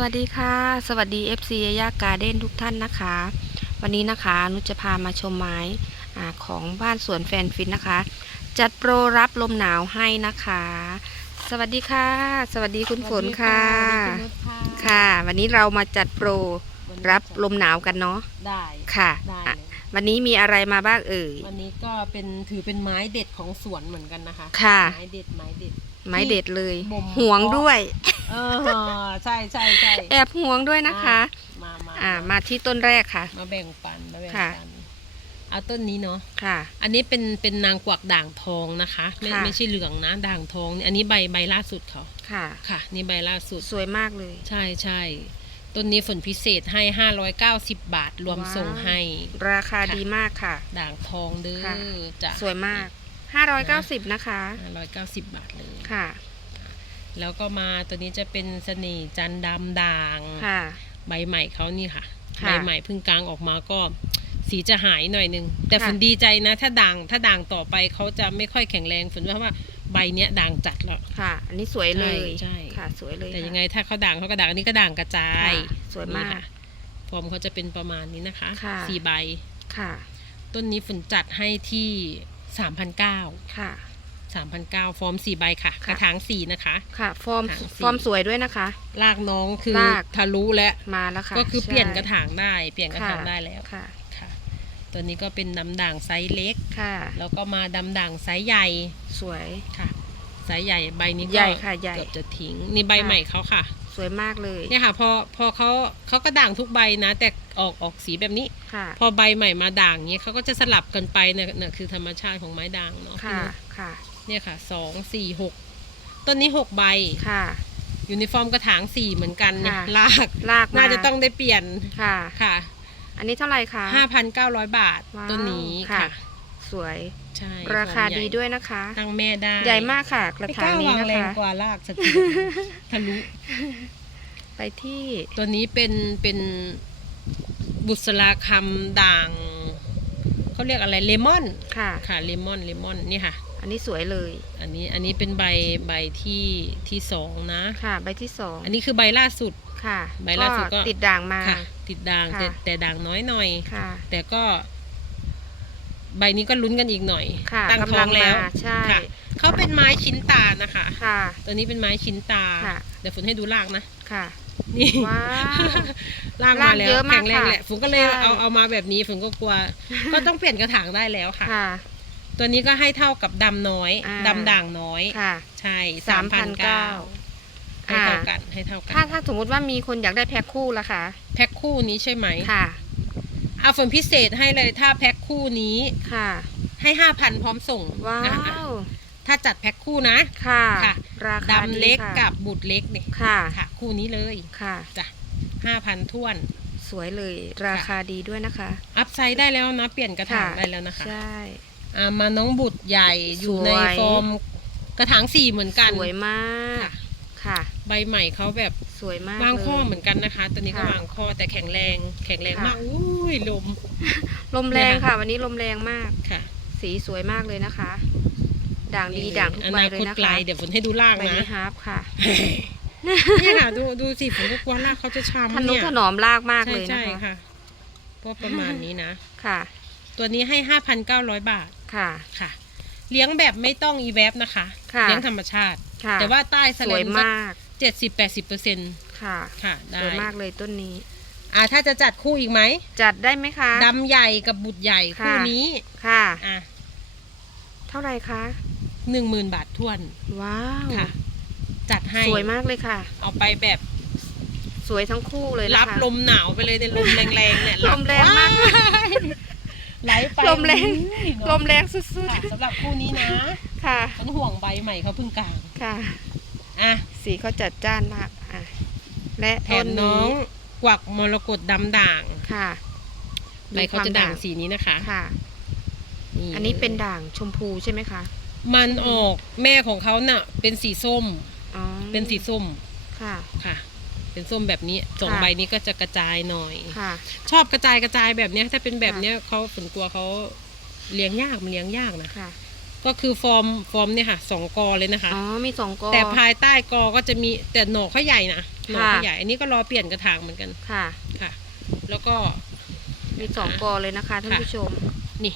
วัสดีค่ะ สวัสดี FC ยาการ์เด้นทุกท่านนะคะ วันนี้นะคะนุชจะพามาชมไม้อาของบ้านสวนแฟนฟินนะคะ จัดโปรรับลมหนาวให้นะคะ สวัสดีค่ะ สวัสดีคุณฝนค่ะสวัสดีค่ะค่ะ วันนี้เรามาจัดโปรรับลมหนาวกันเนาะได้ค่ะได้อะเลยวันนี้มีอะไรมาบ้างเอ่ยวันนี้ก็เป็นถือเป็นไม้เด็ดของสวนเหมือนกันนะคะ ค่ะไม้เด็ดไม้เด็ด ไม้เด็ดเลยบ่มห่วงด้วย เออใช่ใช่ใช่แอบห่วงด้วยนะคะ มามาอ่า มาที่ต้นแรกค่ะ มาแบ่งปันมาแบ่งค่ะปันเอาต้นนี้เนาะค่ะ อันนี้เป็นเป็นนางกวักด่างทองนะคะ ไม่ค่ะ ไม่ใช่เหลืองนะด่างทองอันนี้ใบใบล่าสุดเขาค่ะ ค่ะ นี่ใบล่าสุด สวยมากเลย ใช่ใช่ต้นนี้ฝนพิเศษให้ 590 บาทรวมว้าว ส่งให้ ราคาค่ะ ดีมากค่ะ ด่างทองเด้อค่ะ จ้ะสวยมาก 590 นะคะ 590 บาทเลยค่ะ แล้วก็มาตัวนี้จะเป็นเสน่ห์จันทร์ดำด่างค่ะ ใบใหม่เขานี่ค่ะ ค่ะ ใบใหม่เพิ่งกลางออกมาก็สีจะหายหน่อยหนึง แต่ค่ะฝนดีใจนะ ถ้าด่างถ้าด่างต่อไปเขาจะไม่ค่อยแข็งแรงฝนว่าว่าใบเนี้ยด่างจัดแล้ว ค่ะ อันนี้สวยเลยใช่ค่ะ สวยเลยแต่ค่ะยังไงถ้าเขาด่างเขาก็ด่างอันนี้ก็ด่างกระจายค่ะสวยมากนี่ค่ะฟอร์มเขาจะเป็นประมาณนี้นะคะค่ะ สี่ใบ ค่ะ ต้นนี้ฝนจัดให้ที่ 3,900ค่ะ3,900ฟอร์มสี่ใบค่ะค่ะ กระถางสี่นะคะ ค่ะ ฟอร์มหางสีฟอร์มสวยด้วยนะคะรากน้องคือรากทะลุและมาแล้วค่ะก็คือใช่เปลี่ยนกระถางได้เปลี่ยนกระถางค่ะได้แล้วค่ะค่ะ ตัวนี้ก็เป็นดำด่างไซส์เล็กค่ะ แล้วก็มาดำด่างไซส์ใหญ่สวยค่ะ ไซส์ใหญ่ใบนี้ก็ใหญ่ค่ะใหญ่เกือบจะทิ้งนี่ใบค่ะใหม่เขาค่ะ สวยมากเลยเนี่ยค่ะ พอพอเขาเขาก็ด่างทุกใบนะ แต่ออกออกสีแบบนี้ ค่ะ พอใบใหม่มาด่างเนี้ยเขาก็จะสลับกันไปเนี่ยเนี่ยคือธรรมชาติของไม้ด่างเนาะค่ะค่ะ เนี่ยค่ะสองสี่หกต้นนี้หกใบค่ะยูนิฟอร์มกระถางสี่เหมือนกันเนี่ยค่ะลากลากมาน่าจะต้องได้เปลี่ยนค่ะค่ะ อันนี้เท่าไหร่คะ5,900บาทว้าวต้นนี้ค่ะค่ะสวย ใช่ราคาฟอร์มใหญ่ดีด้วยนะคะ ตั้งแม่ได้ใหญ่มากค่ะกระไม่ถางนี้กล้วนะแรงคะกว่าลากสกิลทะลุไปที่ตัวนี้เป็นเป็นบุษราคำด่างเขาเรียกอะไรเลมอนค่ะค่ะเลมอนเลมอนนี่ค่ะ อันนี้สวยเลย อันนี้อันนี้เป็นใบใบที่ที่สองนะค่ะ ใบที่สองอันนี้คือใบล่าสุดค่ะ ใบล่าสุดก็ติดด่างมาค่ะติดด่างค่ะแต่แต่ด่างน้อยหน่อยค่ะแต่ก็ ใบนี้ก็ลุ้นกันอีกหน่อยค่ะตั้งท้กำลัองงแล้วมาใช่ค่ะเขาเป็นไม้ชิ้นตานะคะค่ะ ตัวนี้เป็นไม้ชิ้นตาค่ะเดี๋ยวฝนให้ดูรากนะค่ะนี่ว้าวรากมารากแล้วเยอะมากแข็งแรงค่ะแหละฝนก็เลยใช่เอาเอามาแบบนี้ฝนก็กลัว ก็ต้องเปลี่ยนกระถางได้แล้วค่ะค่ะตัวนี้ก็ให้เท่ากับดำน้อยอ่าดำด่างน้อยค่ะใช่สามพันเก้าให้ค่ะเท่ากันให้เท่ากัถ้านถ้าสมมุติว่ามีคนอยากได้แพ็คคู่ละคะแพ็คคู่นี้ใช่ไหมค่ะ เอาฝนพิเศษให้เลยถ้าแพ็คคู่นี้ค่ะ ให้ห้าพันพร้อมส่งว้านะคะว ถ้าจัดแพ็คคู่นะ ค่ะ ค่ะ ราคาดำเล็กค่ะ กับบุตรเล็กเนี่ยค่ะ ค่ะ คู่นี้เลยค่ะ จ้ะห้าพันท้วน สวยเลยราคาดีด้วยนะคะ อัพไซด์ได้แล้วนะ เปลี่ยนกระถางได้แล้วนะคะใช่ อ่ามาน้องบุตรใหญ่อยู่ในสวย ฟอร์มกระถางสี่เหมือนกัน สวยมาก ค่ะ ค่ะ ใบใหม่เขาแบบสวยมากวางข้อลยเหมือนกันนะคะ ตัวนี้ก็ค่ะ วางข้อแต่แข็งแรง แข็งแรงค่ะมากอุ้ยลมลมแรงเนี่ยค่ะค่ะ วันนี้ลมแรงมาก ค่ะสีสวยมากเลยนะคะ ด่างดีด่างทุกอใบนาเลยคตนะไกลคะเดี๋ยวฝนให้ดูล่างใบนะนี้ฮาร์ปค่ะนี่ค่ะดูดูสิฝนก็กลัวล่างเขาจะช้ำทนุเนี่ยถนอมรากมากใช่เลยนะใช่คะค่ะก็ประมาณนี้นะ ค่ะ ตัวนี้ให้ห้าพันเก้าร้อยบาทค่ะ ค่ะ เลี้ยงแบบไม่ต้องอีแวบนะคะ ค่ะเลี้ยงธรรมชาติ ค่ะแต่ว่าใต้สสเลวยนมากเจ็ดสิบแปดสิบเปอร์เซ็นต์ค่ะค่ะได้สวยมากเลยต้นนี้ อ่าถ้าจะจัดคู่อีกไหมจัดได้ไหมคะ ดำใหญ่กับบุตรใหญ่ค่ะ คู่นี้ค่ะ อะเท่าไหร่คะหนึ่งหมื่นบาทท้วนว้าวค่ะ จัดให้สวยมากเลยค่ะ เอาไปแบบสวยทั้งคู่เลยนะคะ รับลมหนาวไปเลยในยลมแรงๆเนี่ยลมแรงมาก ว้าย ไหลไปลมแรงอุ้ยเนอะลมแรงสุดค่ะสำหรับคู่นี้นะๆค่ะฉันห่วงใบใหม่เขาเพิ่งกลางค่ะอะสีเขาจัดจ้านมากอะและแถต้มนน้อนี้งกวักมรกตดำด่างค่ะใบเขาจะด่างสีนี้นะคะค่ะ อันนี้เป็นด่างชมพูใช่ไหมคะมันออกแม่ของเขาน่ะ เป็นสีส้ม อ๋อเป็นสีส้มค่ะ ค่ะ เป็นส้มแบบนี้สองค่ะ ใบนี้ก็จะกระจายหน่อย ค่ะ ชอบกระจายกระจายแบบเนี้ยถ้าเป็นแบบค่ะเนี้ยเขาฝนกลัวเขาเลี้ยงยากมันเลี้ยงยากนะค่ะ ก็คือฟอร์มฟอร์มเนี่ยค่ะสองกอเลยนะคะ อ๋อ มีสองกอ แต่ภายใต้กอก็จะมีแต่หน่อเขาใหญ่นะหน่อเขาค่ะ ใหญ่อันนี้ก็รอเปลี่ยนกระถางเหมือนกันค่ะ ค่ะ แล้วก็ มีสองกอเลยนะคะท่านค่ะ ผู้ชม นี่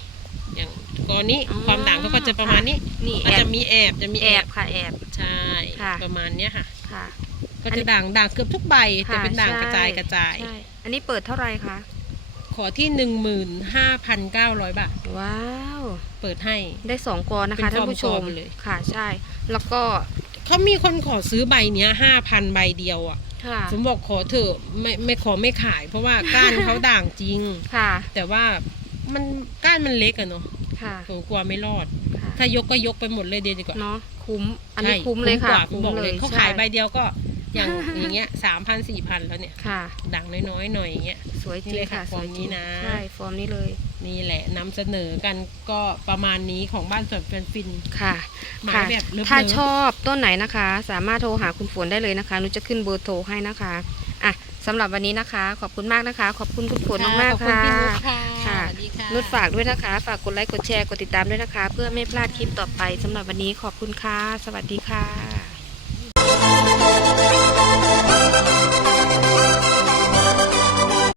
อย่างกอนี้อ๋อความด่างเขาก็จะประมาณนี้นี่ก็แอจะบมีแอบจะมีแอแอบบค่ะแอบ ใช่ค่ะ ประมาณเนี้ยค่ะ ค่ะ ก็อันนี้จะด่างด่างเกือบทุกใบ แต่ค่ะเป็นด่างใช่กระจายกระจายใช่อันนี้เปิดเท่าไหร่คะ ขอที่หนึ่งหมื่นห้าพันเก้าร้อยบาท ว้าว เปิดให้ได้สองกอนะคะเป็นท่านผู้ชฟอร์มมกอไปเลยค่ะใช่ แล้วก็เขามีคนขอซื้อใบเนี้ยห้าพันใบเดียวอะค่ะผมบอกขอเถอะไม่ไม่ขอไม่ขาย เพราะว่าก้านเขาด่างจริงค่ะ แต่ว่ามันก้านมันเล็กอะเนาะค่ะผมกลัวไม่รอดค่ะถ้ายกก็ยกไปหมดเลยเดียวดีกว่าเนาะคุ้ม อันนี้ใช่คุ้มเลยค่ะกว่าผมบอกเลยเขาขายใบช่เดียวก็ อย่างอย่างเงี้ยสามพันสี่พันแล้วเนี่ย ค่ะด่างน้อยๆหน่อยอย่างเงี้ย สวยจนี่ริเลงยค่ะค่ะฟอร์มสวยจริงนี้นะ ใช่ ฟอร์มนี้เลย นี่แหละนำเสนอกันก็ประมาณนี้ของบ้านสวนแฟนฟิน ค่ะหมายค่ะแบบเลิฟๆถ้าชอบต้นไหนนะคะ สามารถโทรหาคุณฝนได้เลยนะคะนุชจะขึ้นเบอร์โทรให้นะคะ อะสำหรับวันนี้นะคะ ขอบคุณมากนะคะ ขอบคุณคุณฝนมากขอบๆคุณค่ะพี่นุชค่ะค่ะสวัสดีค่ะนุชฝากด้วยนะคะ ฝากกดไลค์กดแชร์กดติดตามด้วยนะคะ เพื่อไม่พลาดคลิปต่อไปสำหรับวันนี้ขอบคุณค่ะ สวัสดีค่ะ